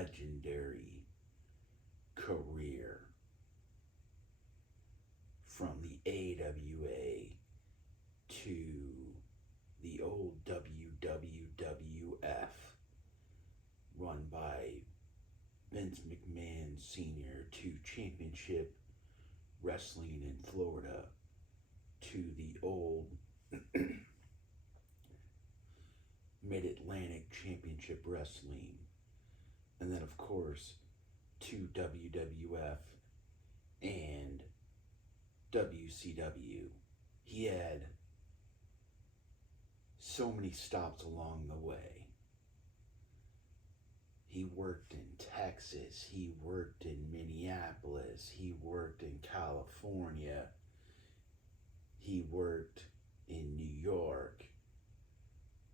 legendary career from the AWA to the old WWF run by Vince McMahon Sr. to championship wrestling in Florida to the old Mid-Atlantic Championship Wrestling, and then of course to WWF and WCW. He had so many stops along the way. He worked in Texas, he worked in Minneapolis, he worked in California, he worked in New York,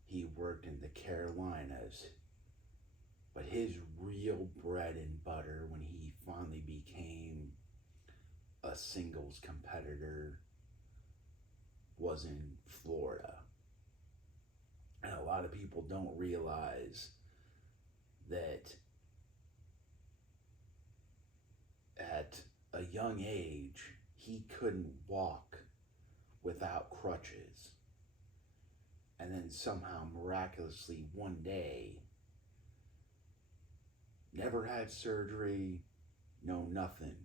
he worked in the Carolinas. But his real bread and butter when he finally became a singles competitor was in Florida. And a lot of people don't realize that at a young age, he couldn't walk without crutches. And then somehow, miraculously, one day, never had surgery, no nothing.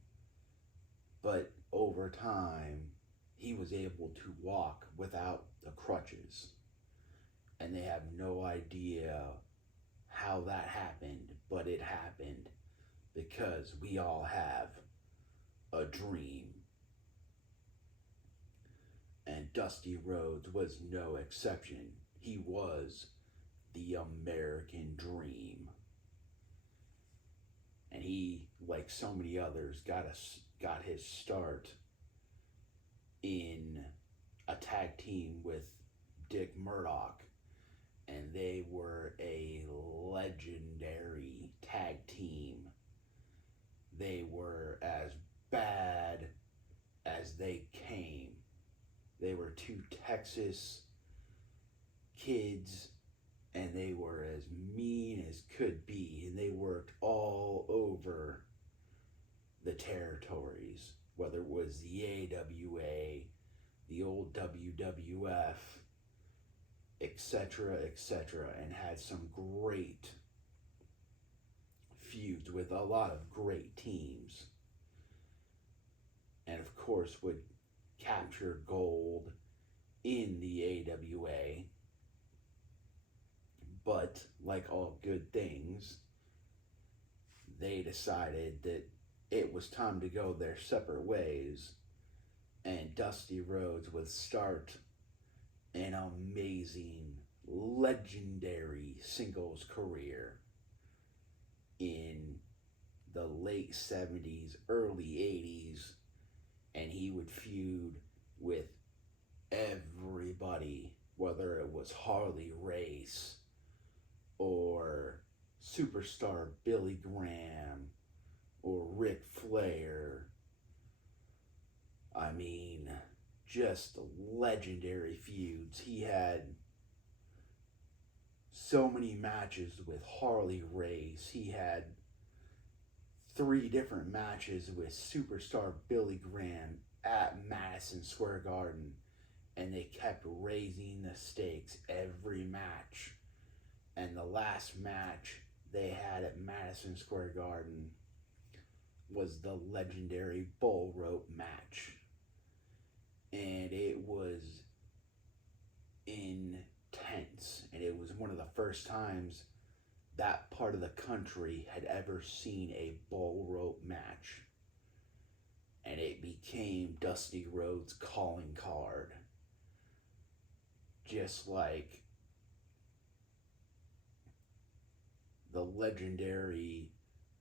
But over time, he was able to walk without the crutches. And they have no idea how that happened, but it happened because we all have a dream. And Dusty Rhodes was no exception. He was the American dream. And he, like so many others, got his start in a tag team with Dick Murdoch. And they were a legendary tag team. They were as bad as they came. They were two Texas kids, and they were as mean as could be, and they worked all over the territories, whether it was the AWA, the old WWF, etc., and had some great feuds with a lot of great teams. And of course would capture gold in the AWA. But like all good things, they decided that it was time to go their separate ways, and Dusty Rhodes would start an amazing, legendary singles career in the late 70s, early 80s, and he would feud with everybody, whether it was Harley Race or superstar Billy Graham or Ric Flair. I mean, just legendary feuds. He had so many matches with Harley Race. He had 3 different matches with superstar Billy Graham at Madison Square Garden, and they kept raising the stakes every match. And the last match they had at Madison Square Garden was the legendary bull rope match. And it was intense. And it was one of the first times that part of the country had ever seen a bull rope match. And it became Dusty Rhodes' calling card. Just like the legendary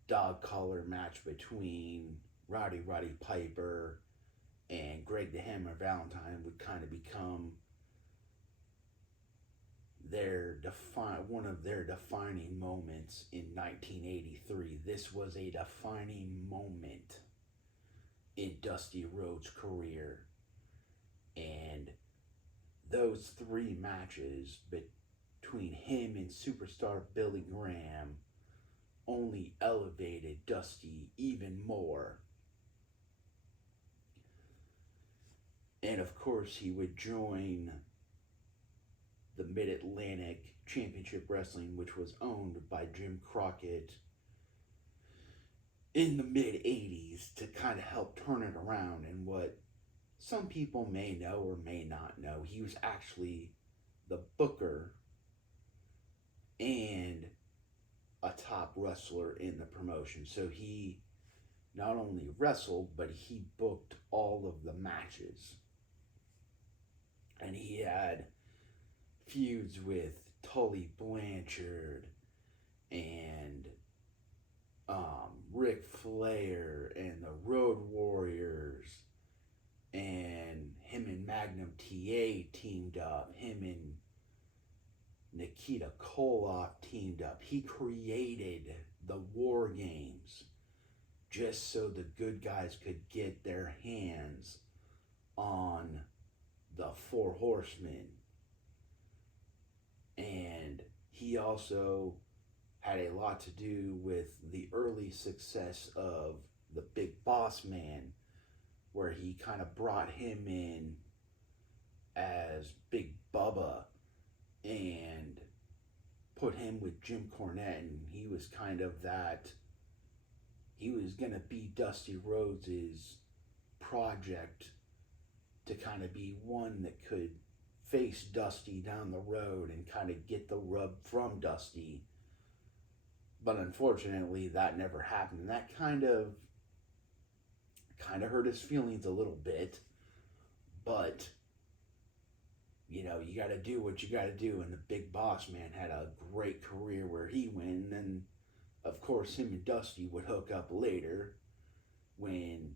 dog collar match between Roddy Piper and Greg the Hammer Valentine would kind of become one of their defining moments in 1983. This was a defining moment in Dusty Rhodes' career. And those 3 matches between him and superstar Billy Graham only elevated Dusty even more. And of course, he would join the Mid-Atlantic Championship Wrestling, which was owned by Jim Crockett in the mid-80s, to kind of help turn it around. And what some people may know or may not know, he was actually the booker and a top wrestler in the promotion. So he not only wrestled, but he booked all of the matches. And he had feuds with Tully Blanchard and Ric Flair and the Road Warriors, and him and Magnum TA teamed up, him and Nikita Koloff teamed up. He created the War Games just so the good guys could get their hands on the Four Horsemen. And he also had a lot to do with the early success of the Big Boss Man, where he kind of brought him in as Big Bubba and put him with Jim Cornette, and he was kind of that, he was going to be Dusty Rhodes' project to kind of be one that could face Dusty down the road and kind of get the rub from Dusty. But unfortunately, that never happened. And that kind of hurt his feelings a little bit. But, you know, you got to do what you got to do. And the Big Boss Man had a great career where he went. And then, of course, him and Dusty would hook up later when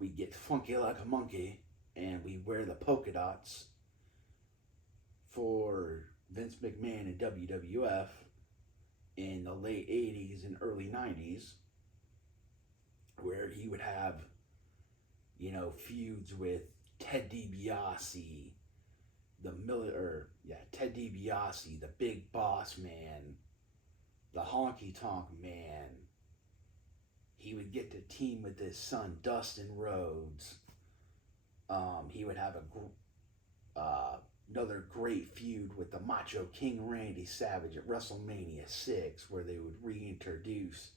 we get funky like a monkey and we wear the polka dots for Vince McMahon and WWF in the late 80s and early 90s, where he would have, you know, feuds with Ted DiBiase, Ted DiBiase, the Big Boss Man, the Honky Tonk Man. He would get to team with his son Dustin Rhodes. He would have another great feud with the Macho King Randy Savage at WrestleMania 6, where they would reintroduce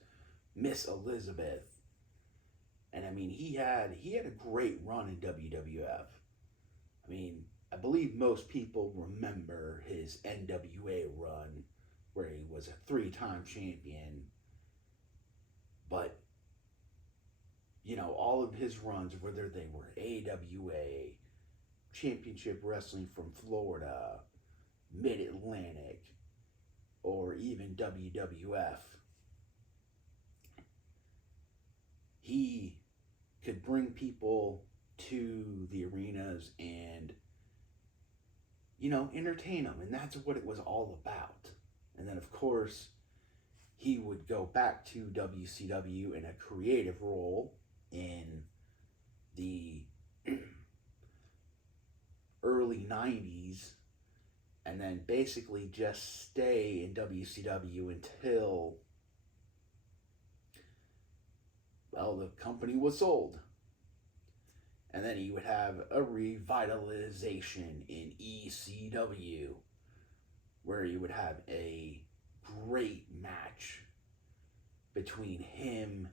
Miss Elizabeth. And I mean, he had a great run in WWF. I mean, I believe most people remember his NWA run, where he was a 3-time champion. But, you know, all of his runs, whether they were AWA, Championship Wrestling from Florida, Mid-Atlantic, or even WWF, he could bring people to the arenas and, you know, entertain them. And that's what it was all about. And then, of course, he would go back to WCW in a creative role in the early 90s, and then basically just stay in WCW until, well, the company was sold. And then he would have a revitalization in ECW, where he would have a great match between him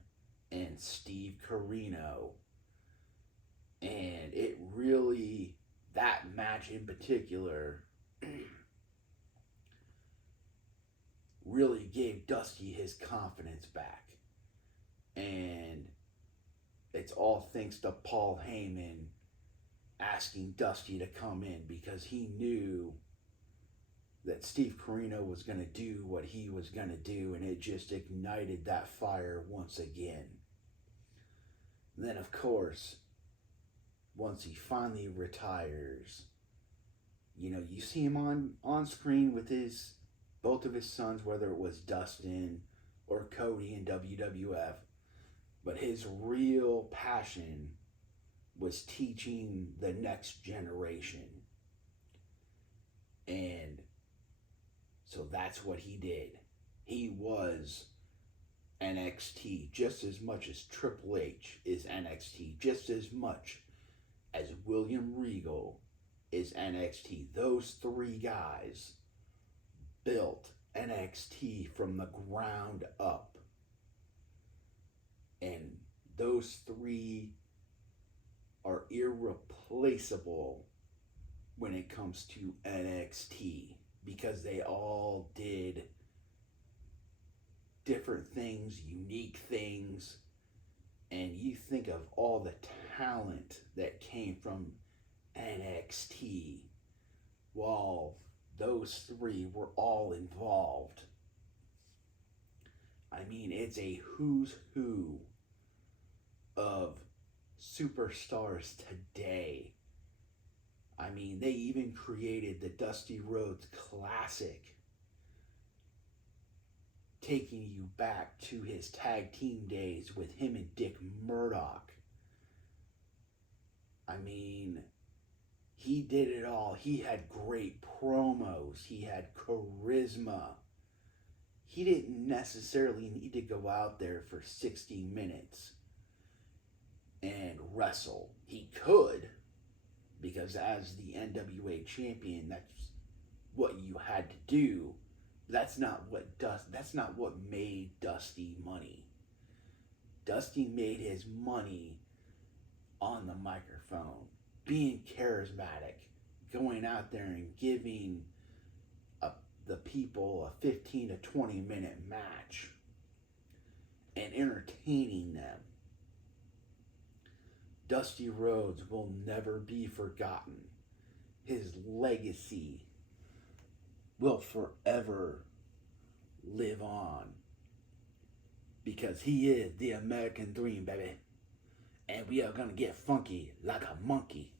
and Steve Corino. And it really, that match in particular, really gave Dusty his confidence back. And it's all thanks to Paul Heyman asking Dusty to come in, because he knew that Steve Corino was going to do what he was going to do, and it just ignited that fire once again. And then, of course, once he finally retires, you know, you see him on screen with both of his sons, whether it was Dustin or Cody in WWF, but his real passion was teaching the next generation. And so that's what he did. He was NXT just as much as Triple H is NXT, just as much as William Regal is NXT. Those three guys built NXT from the ground up. And those three are irreplaceable when it comes to NXT because they all did different things, unique things, and you think of all the talent that came from NXT while those three were all involved. I mean, it's a who's who of superstars today. I mean, they even created the Dusty Rhodes Classic, taking you back to his tag team days with him and Dick Murdoch. I mean, he did it all. He had great promos. He had charisma. He didn't necessarily need to go out there for 60 minutes and wrestle. He could, because as the NWA champion, that's what you had to do. That's not what made Dusty money. Dusty made his money on the microphone, being charismatic, going out there and giving the people a 15 to 20 minute match and entertaining them. Dusty Rhodes will never be forgotten. His legacy will forever live on because he is the American dream, baby. And we are gonna get funky like a monkey.